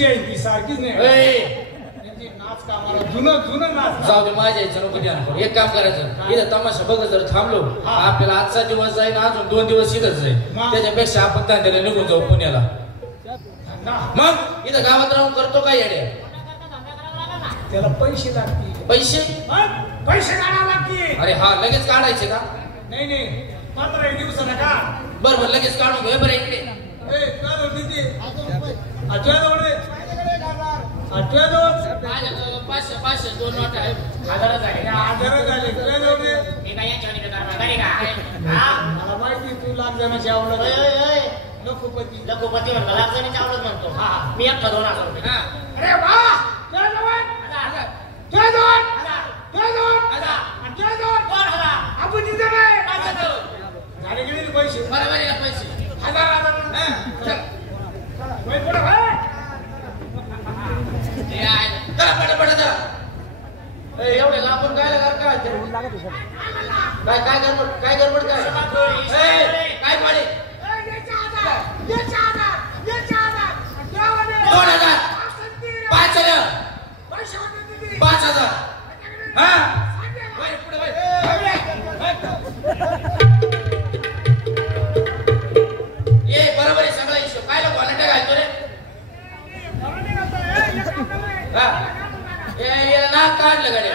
तुझी आहे ती सारखीच नाही नाच कामाला जुनं नाच जाऊ दे माझ्या इच्छा नको ध्यान करू एक काम करायचं इथं तमाशा बघत जर थांबलो आपल्याला आजचा दिवस जाईल अजून 2 दिवस इथंच जाईल त्याच्यापेक्षा आपण तांड्याला निघून जाऊ पुण्याला मग इथं गावात राहून करतो काय येड्या त्याला पैसे लागतील पैसे काढावे लागतील अरे हा लगेच काढायचे का नाही 15 दिवसाला का बरोबर लगेच काढून घे बरं इकडे पाचशे 2 नोट आहे 1000 झाले मला माहिती तू लाख जणांची आवडत लखोपती म्हणतो लाख जणांची आवडत म्हणतो मी एकटा 2000 रुपये अरे वा आपण तिथे झाले गेले पैसे पैसे 1000 एवढे आपण काय गडबड काय पाडे 5000 हा ये बरोबर आहे सगळा हिशोब काय लोक वाटत घालतो रे ना काढलं गाडी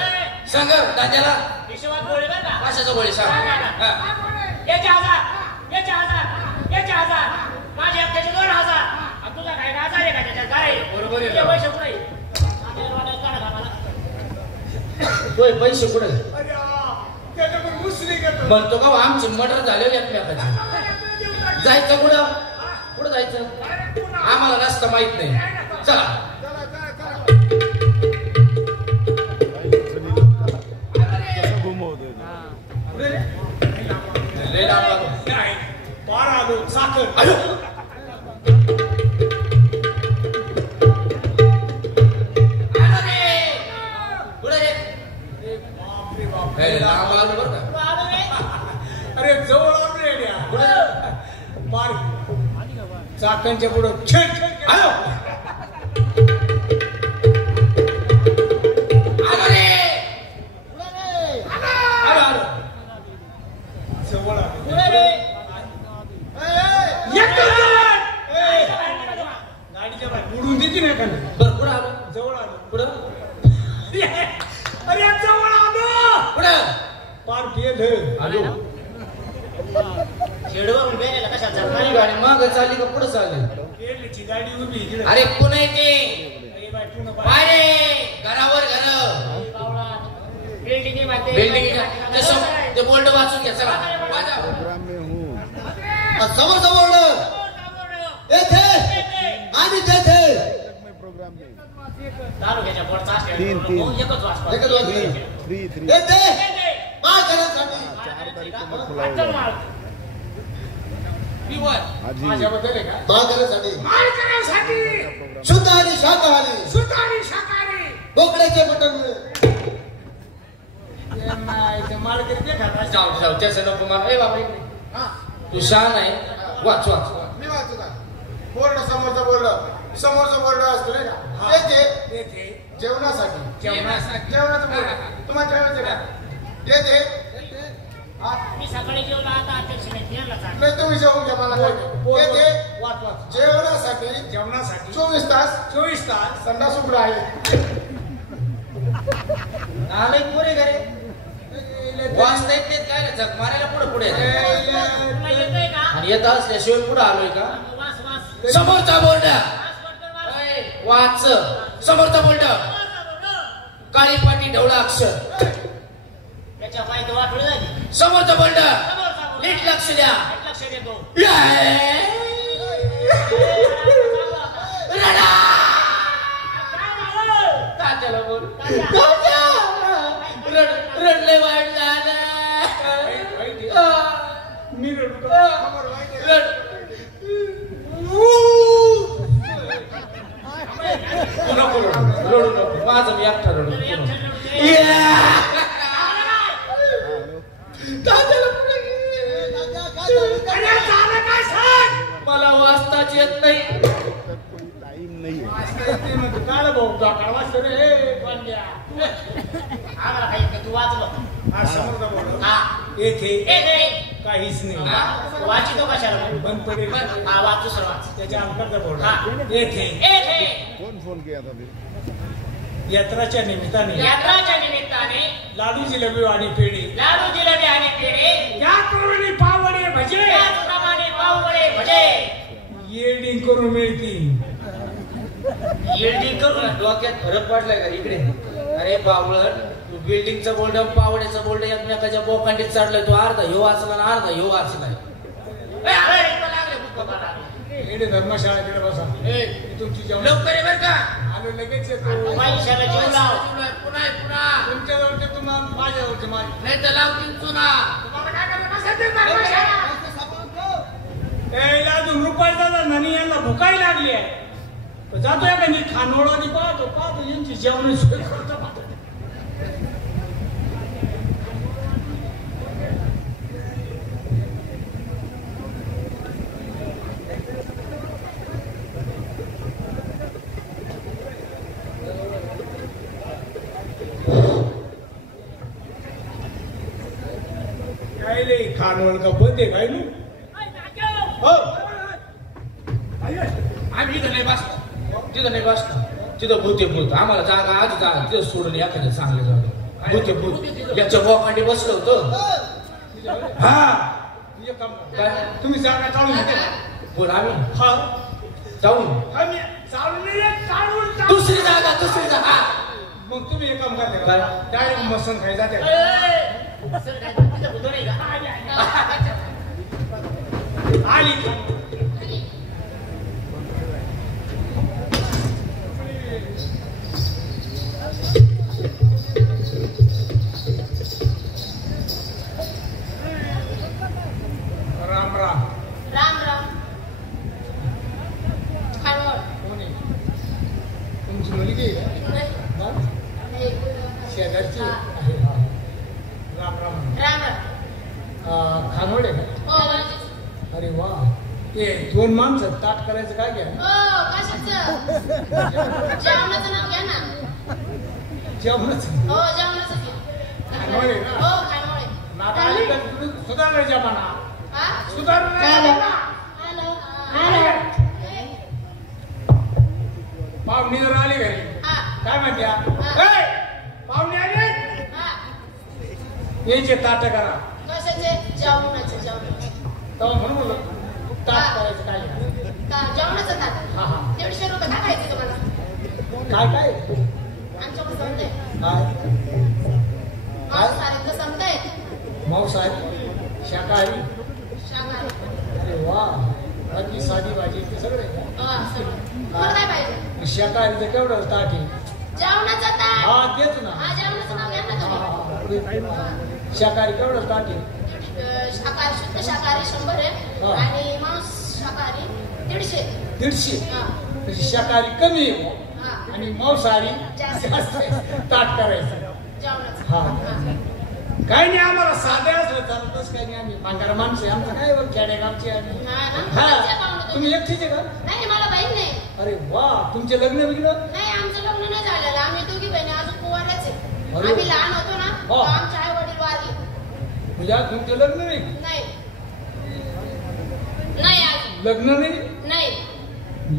सांग दाद्याला हिशोबात गोळी बरं का कशाचं गोळी सांग याचे 1000 माझ्या एकट्याचे 2000 तुझा काय 1000 आहे का त्याच्यात काय बरोबर आहे पैसे कुठे पैसे कुठे म्हणतो का आमचे मर्डर झाले एकमेकाचे जायचं कुठं जायचं आम्हाला रस्ता माहित नाही चला पार आलो साखर अरे जवळ पार चाकांच्या पुढं गाडीच्या बाहेर उडून देते नाही का बरं आलो जवळ आलो पुढं अरे जवळ आलो पुढं पार गेलं आलो खेडवरून गेलेला कशाला माझी गाडी मागं चालली का पुढं चालली गेलीची गाडी उभी इकडे अरे पुन्हा येते अरे घरावर घर बिल्डिंग ते बोल्ड वाचून घ्या चला समोर समोर येथे आणि तेथे तालुक्याच्या बोर्डचा तीन एकच वाजता येथे माल करण्यासाठी माझ्याबद्दल आहे का माल करण्यासाठी माल करण्यासाठी शुद्ध आणि शाकाहारी बोकड्याचे मटण माल करते का जाऊ त्याचं नको मला ए बाबा इकडे तू शान आहे वाच मी वाचतो का बोर्ड समोरचा बोर्ड असतो नाही का येथे जेवणासाठी जेवणाचं बोर्ड तुम्हाला जेवायचं का येथे मी सकाळी जेवला आता अध्यक्ष नाही तुम्ही जेवून घ्या मला येथे जेवणासाठी 24 तास संडास उघडा आहे आले पुरे घरे वाचता येत नाहीत काय झक मारायला पुढे आणि येत असल्याशिवाय पुढे आलोय का समोरचा बोर्ड वाच समोरचा बोर्ड काळी पाटी ढवळा अक्षर त्याच्या पायी वाटलं झाली समोरचा बोर्ड नीट लक्ष द्या लक्ष देतो तात्याला बोल रडले वाढला मी रडू नको रडू नको माझं मी एकटा रडू मला वाचताच येत नाही ते म्हणतो काल भाऊ गाकाळ वाचतो रे हे पांड्या आम्हाला काही नाही, तू वाचलो. हा समोरचा बोर्ड हा. येथे काहीच नाही हा. वाचितो कशाला? बंद पडेल हा, वाचू सर वाच. त्याच्या अंकाचा बोर्ड हा. येथे कौन फोन किया था अभी? यात्राच्या निमित्ताने यात्राच्या निमित्ताने लाडू जिलेबी आणि पेढे लाडू जिलेबी आणि पेढे याप्रमाणे पावडे भजे त्याचप्रमाणे पाववडे भजे येडिंग करून मिळतील. बिल्डिंग करून डोक्यात फरक पडलाय का इकडे? अरे बावळट, तू बिल्डिंगचं बोल्ड पावड्याचं बोल्ड एकमेकाच्या बोकांडीत चढलाय. तू अर्धा ह्यो वाचला ना अर्धा ह्यो वाचलाय. अरे इथं लागले पुष्पा. येडे धर्मशाळेकडे बसा. तुमची जेवण लवकर ये बर का? आलो लगेच येतो. पैशाला जीव लाव. पुन्हा पुन्हा तुमच्या जवळचे तुम्हाला माझ्या जवळचे माझे नाही तर लावतील चुना. त्याला अजून रुपयाचा नाही यांना भुकाही लागली आहे. जातो या का खानोळानी पाहतो पाहतो यांची जेवण सोय करतो पाहतो. काय लई खानोळ का बंद आहे काय नू? हो आम्ही इथं नाही बसतो. तिथं नाही बसतो. तिथं भूते भूत. आम्हाला जागा आधी जागा तिथं सोडून एखाद्या चांगले जागा भूते भूत याच्या बोकांडी बसलो होतो. हा एक काम करा. तुम्ही जागा चालून घेते का? बोल आम्ही हा जाऊन आम्ही चालून नाही येत, चालून दुसरी जागा. मग तुम्ही एक काम करते काय? का डायरेक्ट मसन खाई जाते का? सर काय तिथं भूतो नाही का? आली की राम राम. राम राम. खानवळ. कोण आहे? तुमची मुलगी आहे का? हा? शेजारची हा. आहे. हा. राम राम. राम राम. खानोड आहे का? हो माझी. अरे वा. ते दोन माणसं ताट करायचं काय घ्या? हो कशाचं? जेवणाचं नाव घ्या ना. जेवणच हो जेवणाचं घ्या. खानवळ आहे ना? हो खानवळ आहे. नाता आली तर तुम्ही सुधारण्याच्या म्हणा. हा? सुधारण्याच्या हॅलो. पाहुणी जर आली घरी हा. काय म्हणत्या? हा. ए, पाहुणे आले हा. यायचे ताट करा. कशाचे? जेवणाचे. तेव्हा म्हणून बोललो ताट करायचं काय घ्या? जेवणाचं ताट. हा हा 150 रुपये काय खायचं तुम्हाला? काय काय आमच्याकडे समजतंय. काय मांसाहारीचं समजतंय. मांसाहारी शाकाहारी. शाकाहारी. अरे वा. बाकी साधी भाजी ते सगळे हा सगळं. तुम्हाला काय पाहिजे? शाकाहारीचं केवढं ताट आहे? जेवणाचं ताट. हा तेच ना. हा जेवणाचं नाव घ्या ना तुम्ही. हा. शाकाहारी केवढं ताट आहे? शाकाहारी शुद्ध शाकाहारी 100 आहे हा. आणि मांस शाकाहारी 150. 150. हा. म्हणजे शाकाहारी कमी आहे हा. आणि मांसाहारी जास्त. जास्त आहे. ताट करायचं. जेवणाचं. हा. काही नाही आम्हाला साधे असलं चालतच काही नाही. आम्ही भांगार माणसं आहे. आमचं काय खेडेगावची आम्ही. हा ना? कोणाचे पाहुणे तुम्ही तुम्ही? एकटीच आहे का? नाही मला बहीण नाही. अरे वा. तुमचे लग्न बिग्न? नाही आमचं लग्न नाही झालेलं. आम्ही दोघी बहिणी अजून कुवाऱ्याच आहे. अरे. आम्ही लहान होतो ना हा. तेव्हा आमचे आई वडील वारले. म्हणजे आज तुमचं लग्न नाही? नाही नाही अजून लग्न नाही? नाही.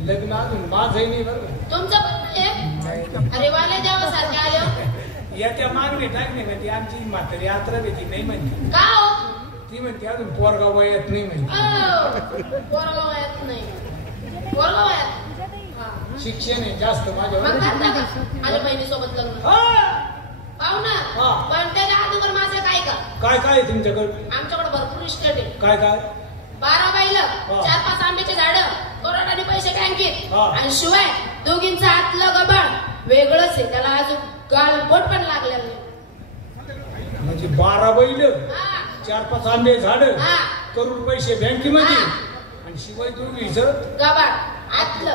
लग्न अजून माझंही नाही बरं का? तुमचं पण नाही? अरे वाले देवासारखे आले हो. याच्या मागणी टाकणे म्हणते आमची म्हातारी यात्रा भीती नाही म्हणते. का हो? ती म्हणते अजून पोरगाव वयात नाही म्हणते. पोरगाव वयात नाही. पोरगाव वयात. हा. शिक्षण आहे जास्त माझ्या मग करता का माझ्या बहिणीसोबत लग्न? पाहू ना. हा. पण त्याच्या अगोदर माझं काय का? काय काय आहे तुमच्याकडे? आमच्याकडे भरपूर इस्टेट आहे. काय काय? 12 बैल, हा. 4-5 आंब्याचे झाड, करोडाने पैसे बँकेत हा. आणि शिवाय दोघींचं आतलं गबाळ वेगळंच आहे. त्याला अजून गाल बोट पण लागलेलं नाही. म्हणजे 12 बैल, हा. 4-5 आंबे झाड, हा. करोड पैसे बँकेमध्ये हा. आणि शिवाय दोघीचं गबाळ आतलं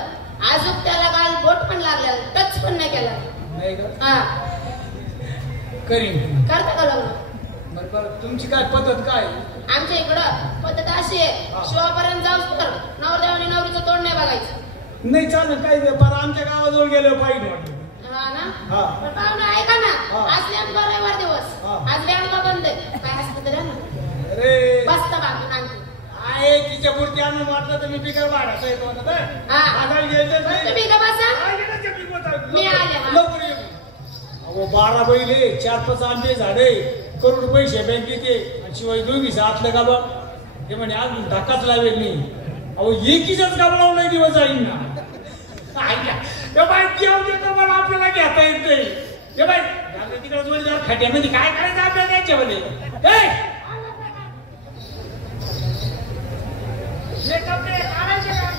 अजून त्याला गाल बोट पण लागलेलं टच पण नाही केला. नाही का? हा. करीन. करता का लग्न? बरोबर. तुमची काय पद्धत काय? आमच्या इकडं पद्धत अशी आहे. हा. शिवापर्यंत जाऊ तर नवरदेवाने नवरीचं तोंड नाही बघायचं. नाही चालेल काही नाही पर आमच्या गावाजवळ गेलो पाहिजे वाटलं हा ना हा. पण पाहुणा ऐका ना हा. आज नेमका रविवार दिवस हा. आज बँका बंद आहे काय असतं तर ना अरे बसता बांधून आणते आहे तिच्या पुरती आणून वाटलं तर मी पिकर वाढायचं येतो आता काय हा. आगायला घ्यायचं नाही. तुम्ही इथं बसा काय गेलं पिक होतं? मी आले, हा. लवकर ये. अहो 12 बैले 4-5 आंबे झाडे करोड पैसे बँकेत ये आणि शिवाय दोघी आतलं गाबा हे म्हणे अजून धक्काच लावेल नाही अहो एकीच्याच गाबा नाही दिवस जाईल ना हे बाई जेवण देतो पण आपल्याला घेता येत नाही हे बाई तिकडे जोडीदार खड्ड्यामध्ये काय करायचं आपल्याला द्यायच्यामध्ये हे कपडे काढायचे का?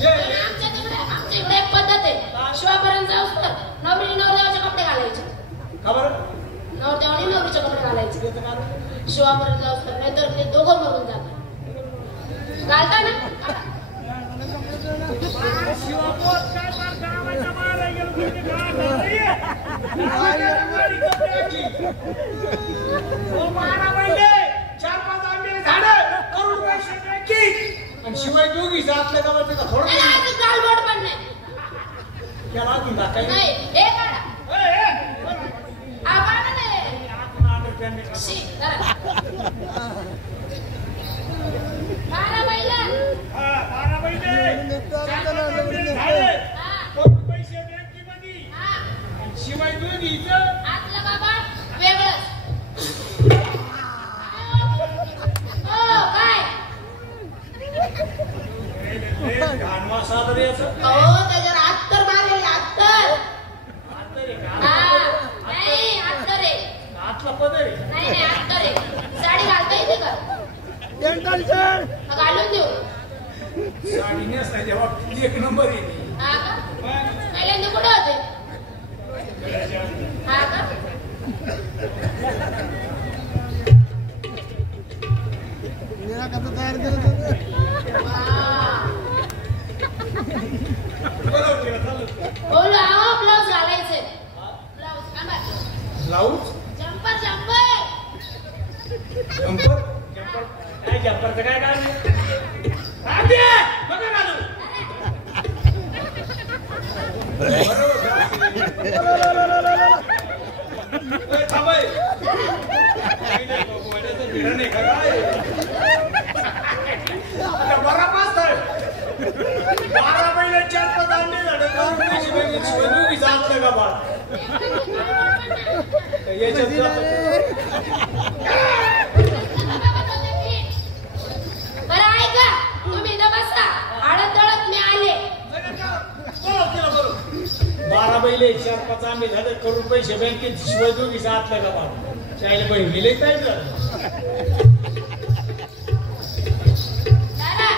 आमच्या इकडे एक पद्धत आहे शिवापर्यंत जाऊस तर नवरी नवरदेवाचे कपडे घालायचे का बरं? नवरदेवाने नवरीचे कपडे घालायचे शिवापर्यंत जाऊस तर नाहीतर ते दोघं मरून जातात घालता ना शिवापोत काय फार गावाच्या बाहेर गेलो म्हणजे काय करणार? कपड्याची. ओ 12 महिने 4-5 आंबे झाडं करोड पैसे बँकेत आणि शिवाय दोघी आपल्या गावात का थोडं त्याला अजून गालबोट पण नाही त्याला अजून दाखायला नाही हे काढा हा काढा नाही शी, जरा. 12 महिला 12 महिने 4-5 आंबे झाडं हा करोड पैसे बँकेमध्ये हा आणि शिवाय दोघीचं आतलं बाबा वेगळंच हो काय घाणवा सादर याचं अहो त्याच्यावर अत्तर मारलेले अत्तर आता रे का? हा नाही अत्तर आहे आतला पदर आहे नाही नाही अत्तर आहे साडी घालता येते का घालून देऊ साडी नेसता जेव्हा एक नंबर आहे हा का पहिल्यांदा कुठं होते हा का बोलू अहो ब्लाऊज घालायचंय ब्लाऊज थांबा ब्लाऊज जम्पर जम्पर जम्पर काय जम्परचं काय काम आहे? आंबे! बघा घालू. ए, थांब ए. काही नाही बाबू, वाड्याचं भिडं नाही का काय? आता बरा पाच आहे. 12 महिने 4-5 आंबे झाडं करून पैसे बँकेत शिवाय दोघी जातलं का बा? याच्यात जातं. बरं ऐका तुम्ही इथं बसा आडत दळत मी आले 12 बैले 4-5 आंबे झाले करोड पैसे बँकेत शिवाय दोघी आतलं का बा चायला बहीण गेले काय झालं दादा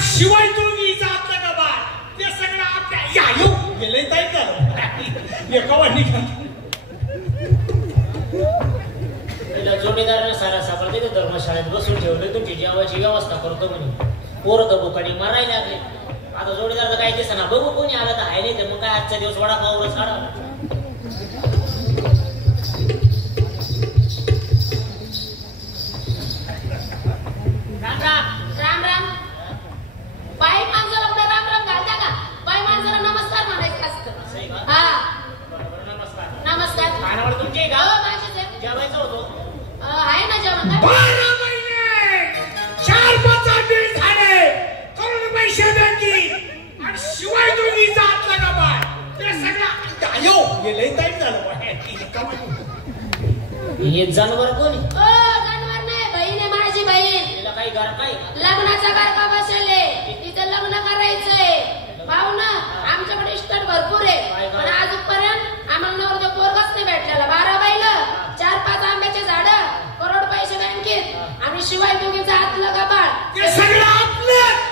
शिवाय दोघी जातलं का बा ते सगळं आपल्या या येऊ गेले काय झालं एका निघाल जोडीदाराने सारा सापडते ते धर्मशाळेत बसून ठेवले तुमची जेवायची व्यवस्था करतो म्हणे पोरं तर बुकाडी मारायला लागले आता जोडीदार तर काही दिसना बघू कोणी आलं तर आहे नाही तर मग काय आजचा दिवस वडापावरच काढावा राम राम राम राम बाई माणसाला कुठे राम राम घालता का बाई माणसाला नमस्कार म्हणायचं असतं सही का? हा बरोबर नमस्कार नमस्कार खानावर तुमची हो का माझीच आहे. जेवायचं होतो आहे ना जेवण काय? 12 महिने 4-5 आंबे झाले करोड पैसे बँकेत आणि शिवाय दोघी जातलं का बा ते सगळं आयो गेले काय झालं बा हे जनावर कोणी ओ जानवर नाही बहीण आहे माझी बहीण तिला काही घर काही लग्नाचा गारका बसले तिचं लग्न करायचंय पाहू ना आमच्याकडे इस्टेट भरपूर आहे पण आजपर्यंत आम्हाला नवरदेव पोरगच नाही भेटलेला 12 बैल 4-5 आंब्याचे झाड करोड पैसे बँकेत आणि शिवाय दोघींचा हातलं गबाळ ते सगळं आपलं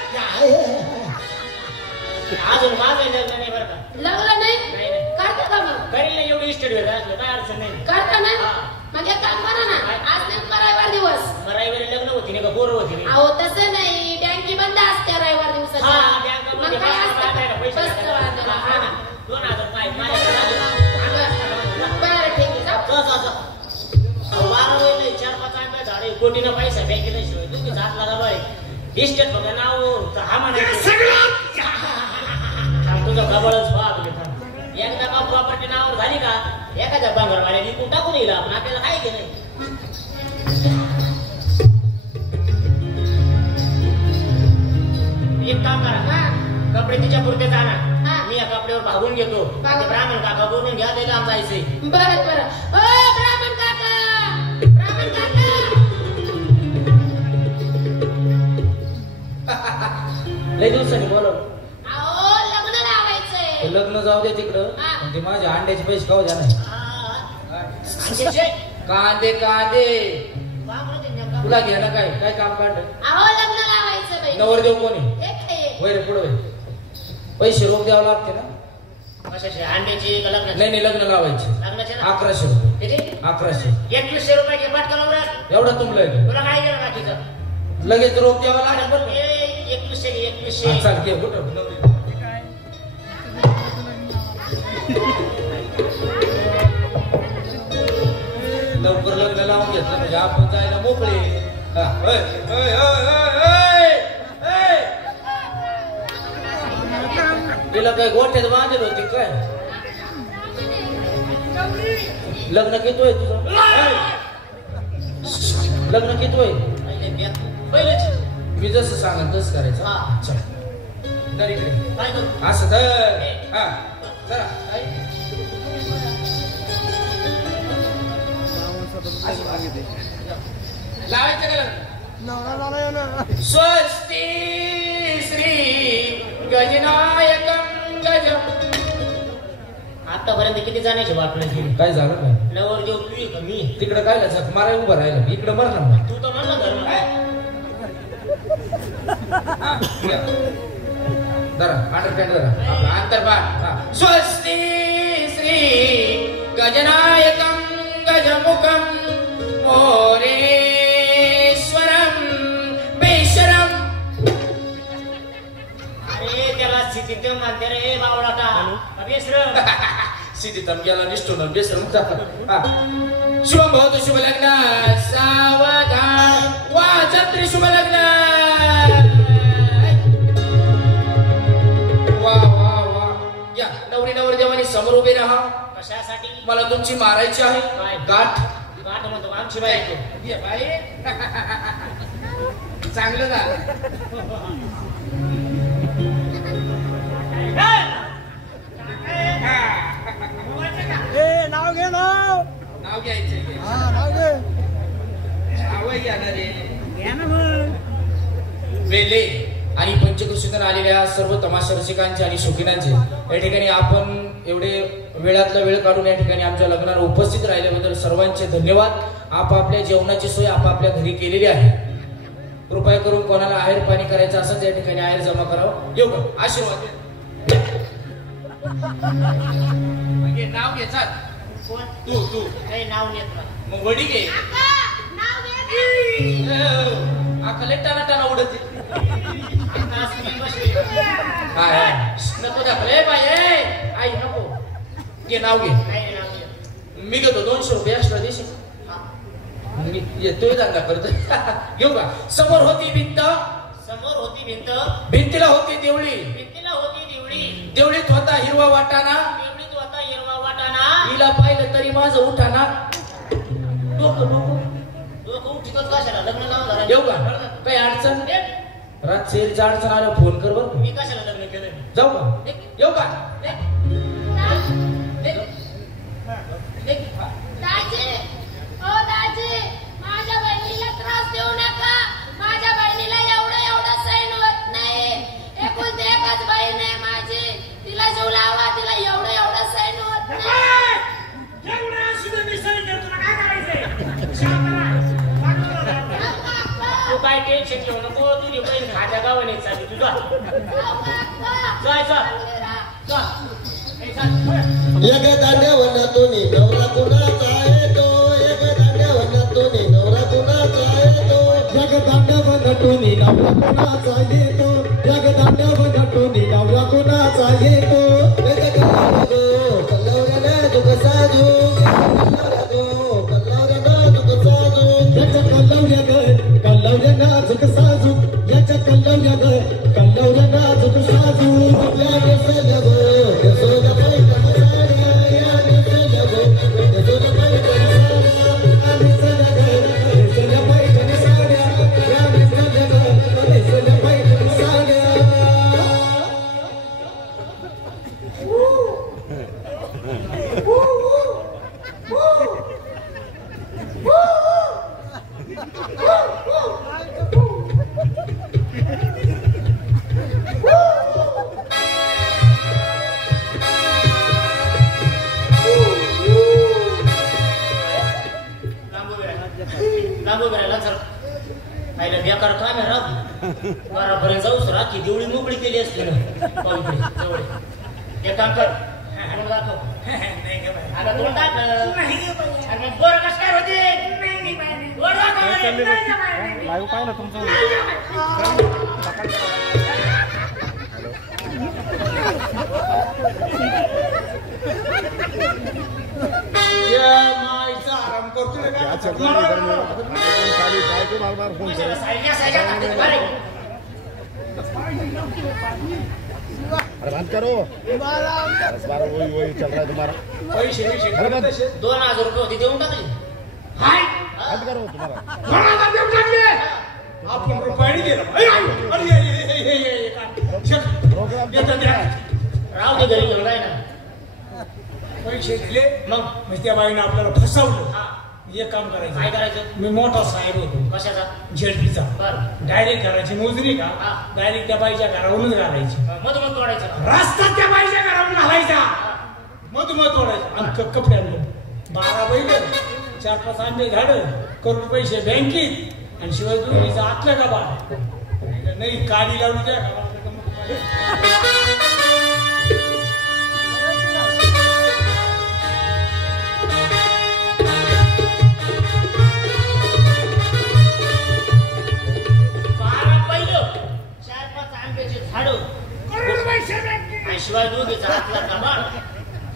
अजून माझं लग्न नाही बरं का लग्न नाही नाही. करता का मग करील ना एवढी इस्टेट भेट असलं काय अडचण नाही करता ना हा. मग एक काम करा ना, आज नेमका रविवार दिवस. रविवारी लग्न होती नाही का पोरं होती नाही? अहो तसं नाही, बँकी बंद असते रविवार दिवसाची. हा, बँक मग मध्ये काय असतं? पैसे बसतं टाकायला. वाजायला. हा ना. 2005 माझ्याकडे आले. बरं ठीक आहे, जाऊ. जा. 12 महिने 4-5 आंबे झाडे कोटीनं पैसा बँकेला शिवाय तुम्ही हात लागावा इस्टेट बघा नाव हा म्हणायचं तुझं गबळच बाप एकदा का प्रॉपर्टी नावावर झाली का एखाद्या बांगरवाड्या विकून टाकून येईल आपण आपल्याला काय की नाही. एक काम करा, कपडे तिच्या पुरते जाणार, मी या कपड्यावर भागून घेतो. ब्राह्मण काका बोलून घ्या, त्याला आमचा जायचंय. बरं ब्राह्मण काका, ब्राह्मण काका. लय दिवसांनी बोलव. अहो लग्न लावायचंय. लग्न जाऊ दे तिकडं, पण ते माझ्या अंड्याचे पैसे खाऊ द्या नाही. कांदे तुला घ्या ना, काय काम काढ. अहो लग्न लावायचं बाई. नवरदेव कोणी एक आहे. वय रे पुढे पैसे रोख द्यावं लागते ना. कशाचे? अंड्याची का लग्नाची? नाही लग्न लावायचे. लग्नाचे ना? 1100 रुपये. किती? 1100. 2100 रुपये घे पटकन उरत. एवढं तुमलं आहे तुला काय केलं बाकीचं? लगेच रोख द्यावं लागेल बरं. 2100 घे, 2100. चाल घे कुठं लवकर लग्न लावून घेतलं म्हणजे आपण जायला मोकळे. तिला काय गोठ्यात बांधेल होती काय? लग्न किती आहे तुझं? लग्न किती आहे? पहिलेच. मी जसं सांगा तसं करायचं. हा. चल दर इकडे काय करू? असं तर हा जरा लावायचं का लग्न? स्वस्ती श्री गजनायकं गजम. आतापर्यंत किती जाण्याची बातमी केली? काय झालं काय? नवरदेव तू आहे का मी? तिकडं काय झक माराय उभं राहिलं, इकडं मर ना मग. तू तर म्हणला धर्म जरा अंडरस्टँड जरा आपला अंतर्भाग. स्वस्ती श्री गजनायकं गजमुखं मोरेश्वरं बेशरम. अरे त्याला स्थितीत म्हणते रे बावळाटा बेश्रम. सिद्धितम गेला निष्ठून बेशरम. शुभम भवतु शुभ लग्न सावधान वाचत्री शुभ लग्न. वा या नवरदेवानी समोर उभे राहा. कशासाठी? मला तुमची मारायची आहे. काय? गाठ म्हणतो आमची बायको. चांगलं झालं. नाव घे नाव घ्यायचं. नाव घे. वेले आणि पंचकृषीतून आलेल्या सर्व तमाशा रसिकांचे आणि शौकीनांचे या ठिकाणी आपण एवढे वेळातला वेळ काढून या ठिकाणी आमच्या लग्नाला उपस्थित राहिल्याबद्दल सर्वांचे धन्यवाद. आपापल्या जेवणाची सोय आपापल्या घरी केलेली आहे. कृपया करून कोणाला आहेर पाणी करायचं असेल त्या ठिकाणी आहेर जमा करावं. येऊ का? आशीर्वाद नाव घे. चाल तू काही नाव घेत ना. मग वडी घे. टाना टाना उडत नको दाखले बाय आई नको. घे नाव घे. मी घेतो 200 रुपये एक्स्ट्रा देशील. मी येतोय धंदा करतो. घेऊ का? समोर होती भिंत, भिंतीला होती देवळी, देवळीत होता हिरवा वाटाणा, हिला पाहिलं तरी माझं उठाना. येऊ का? काही अडचण? रात्रीची अडचण आल्या फोन कर बरं. मी कशाला लग्न केलं? जाऊ का? येऊ का? दाजी माझ्या बहिणीला त्रास देऊ नका. माझ्या बहिणीला एवढं सहन होत नाही. एकुलती एकच बहीण आहे माझी. तिला जीव लावा. तिला एवढं सहन होत नाही. तू काय टेन्शन घेऊ नको. तुझी बहीण खात्या गावाने चालली तुझा. एक दांड्यावर तो नवरा कुणाचा आहे तो एक डावला कोणाचा येतो जग दांड्यावर नटून डावला कोणाचा येतो कल्लवऱ्याला दुख साजू याच्या कल्लवऱ्याला दुख साजू याच्या कल्लवऱ्याला दुख साजू बरापर्यंत जाऊस राखी देवळी मोकळी केली असते ना जवळ हे काम कर दाखव आता तोंड दाखव बोर कस काय होते लाईव्ह पाहिलं तुमचं माईचा आराम करतो ना काय अरे बंद करो वही चल रहा है तुम्हारा पैसे 2000 रुपये होते देऊन टाकले बंद करो तुम्हारा आपण रुपयाने गेलो राव ते घरी घेऊन राही ना पैसे दिले मग त्या बाईने आपल्याला फसवलं एक काम करायचं काय करायचं मी मोठा साहेब होतो कशाचा झेडपीचा बरं डायरेक्ट करायची मोजणी का डायरेक्ट त्या बाईच्या घरावरूनच घालायची मधून तोडायचं रस्ता त्या बाईच्या घरावरून घालायचा मधून तोडायचं आणि कपडे आणलं 12 बैल 4-5 आंबे झाड करोड पैसे बँकेत आणि शिवाय तुम्ही आतलं का बा नाही काडी लावून द्या शिवाय दोघीचा हातला कमाल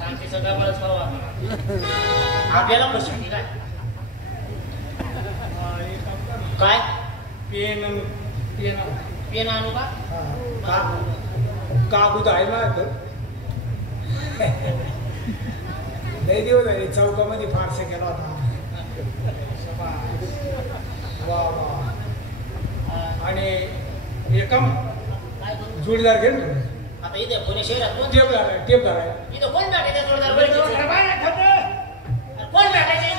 आमची सगळ्या मला सर्व आपल्याला प्रश्न काय काय पेन आणू का कागद आहे ना तर लय दिवस झाले चौकामध्ये फारसे केला होता आणि एकम जोडीदार घे ना आता इथे पुणे शहरात कोण टेप धराय इथं कोण भेटायचं जोडदार कोण भेटायचं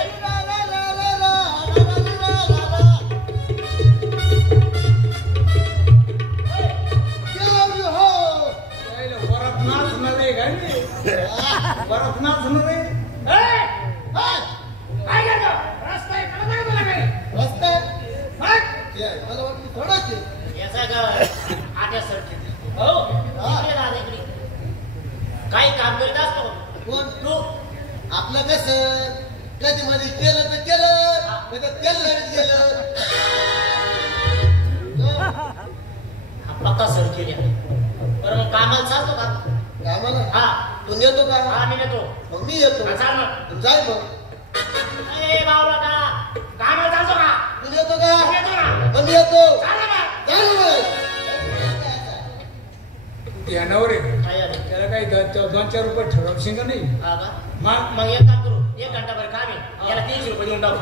वरात नाचणार आहे का वरात नाचणार आहे याचा आट्या सरकी हो काही काम करीत असतो कोण तू आपलं कसं कधी मध्ये केलं तर केलं केलं गेलं पक्का सर केली बरं मग कामाला चालतो का कामाला हा तू येतो का हा मी नेतो मग मी येतो चाल मग जाय मग ए बावला का कामाला चालतो का तू येतो का येतो ना मग मी येतो चाल ना ध्यानावर आहे काय झालं? त्याला काही 2-4 रुपये ठरवशील का नाही हा का? मग मग एक काम करू 1 घंटाभर काम आहे याला 300 रुपये देऊन टाकू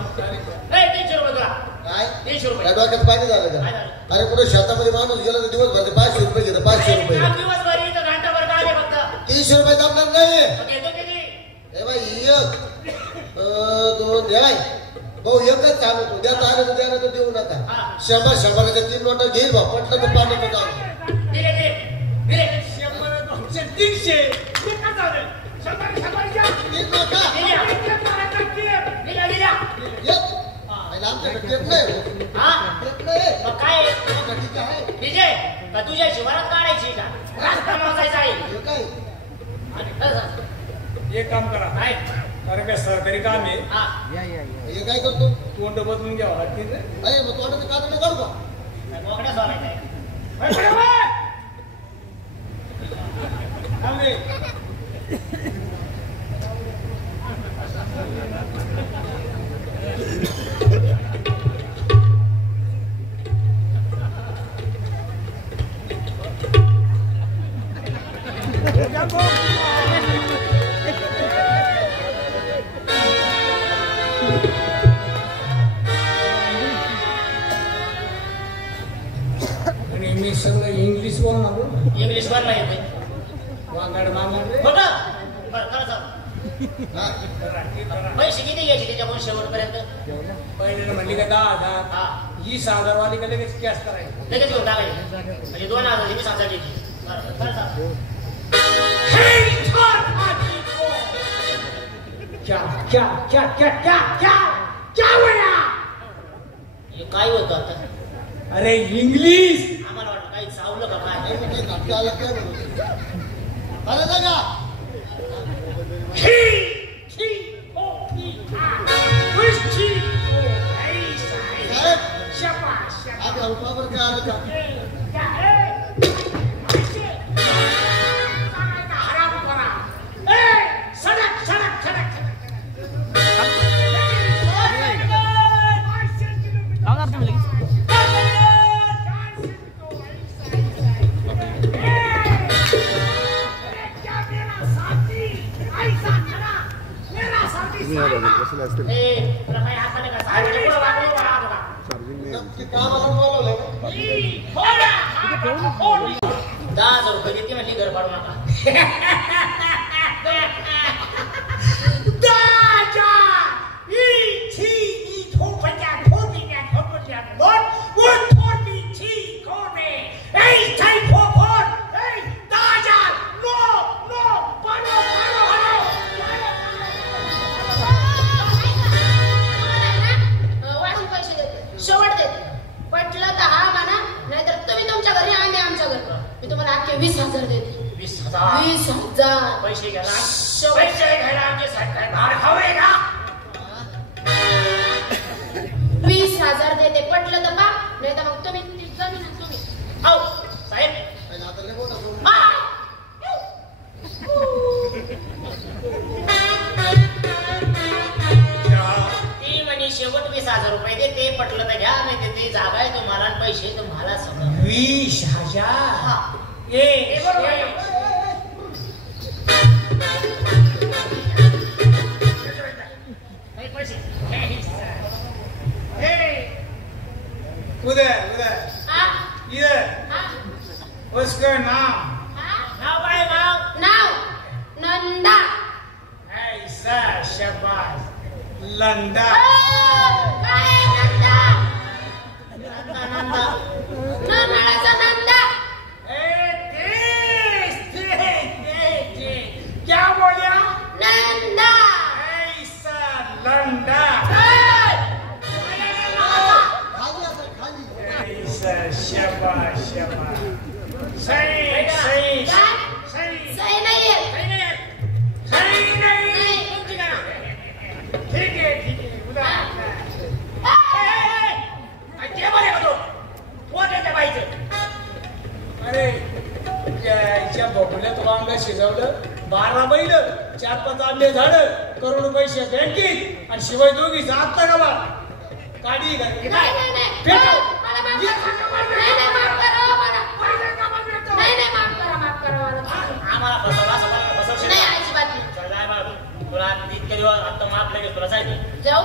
300 रुपये तुला काय 300 रुपये या डोक्यात पाणी झालं का काय झालं? अरे कुठे शेतामध्ये माणूस गेला तर दिवसभर 500 रुपये घेतो 500 रुपये काम दिवसभर इथं घंटाभर काम आहे फक्त 300 रुपये जमणार नाही मग येतो किती ए बाई एक दोन हे बाई भाऊ एकच सांगतो द्यायचं आलं तर द्यायला तर देऊ नका हा. 100-100च्या 3 नोटा घेईल भाऊ पटलं तर पाठवतो जाऊ दिले दे दिले 300 तीन नोटा दिल्या एक पहिला आमच्याकडे टेप नाही हा टेप नाही मग काय नोटा ठीक आहे विजय का तुझ्या शिवारात काढायची का रास्ता मोजायचा आहे हे काय एक काम करा काय कारण काय सरकारी काम आहे हा हे काय करतो तोंड बदलून घ्यावं लागतील रे. अरे मग तोंडाचं काढून काढू का मोकड्या सोडायचं मी सगळं इंग्लिश बोलणार इंग्लिश बोलला येते वांगड मांगड बघा बरं खरं सांग पैसे किती घ्यायचे त्याच्याकडून शेवटपर्यंत पहिले म्हणली का 10,000 हा 20,000 वाली का लगेच कॅश करायचं लगेच घेऊन टाकायचे म्हणजे 2,000 मी सांगता घ्यायची बरं खरं सांग हे काय होतं आता अरे इंग्लिश आम्हाला वाटलं काही चावलं का काय अरे जागा आज अल्पावर काय आलं का ₹10,000 किती म्हणली घर पाडू नका वाढून पैसे देते शेवट देते पटलं तर हा म्हणा नाहीतर तुम्ही तुमच्या घरी आम्ही आमच्या घरी मी तुम्हाला अख्खे 20,000 देते 20,000 20,000 पैसे घ्यायला पैसे घ्यायला आमचे सरकार भार खावे का 20,000 देते पटलं तर पा नाही तर मग तुम्ही ती जमीन तुम्ही हो साहेब ती म्हणे शेवट 20,000 रुपये देते पटलं तर घ्या नाही ते जागा आहे तुम्हाला आणि पैसे तुम्हाला सगळं 20,000 उदय हा इधर हा उसका नाम नाव काय नाव नाव नंदा ऐसा शाबाश लंडा काय नंदा नंदा नंदा नरनाळाचा नंदा क्या बोलिया नंदा ऐसा लंडा ऐसा शाबाश शाबाश सही सही काय सही सही नाहीये सही नहीं नाही. ठीक है उधर अरे याच्या बघुल्यात वांग शिजवलं 12 बैल 4-5 आंबे झाड करोड पैसे बँकेत आणि शिवाय दोघी आत्ता का बा काढी नाही, नाही, नाही. मला माफ करा. नाही, नाही, माफ करा मला. नाही, नाही, माफ करा मला. आम्हाला फसवला असं मला फसवशील नाही, अजिबात नाही. चल जाय बाबा तुला इतके दिवस आता माफ लगेच तुला सांगितलं जाऊ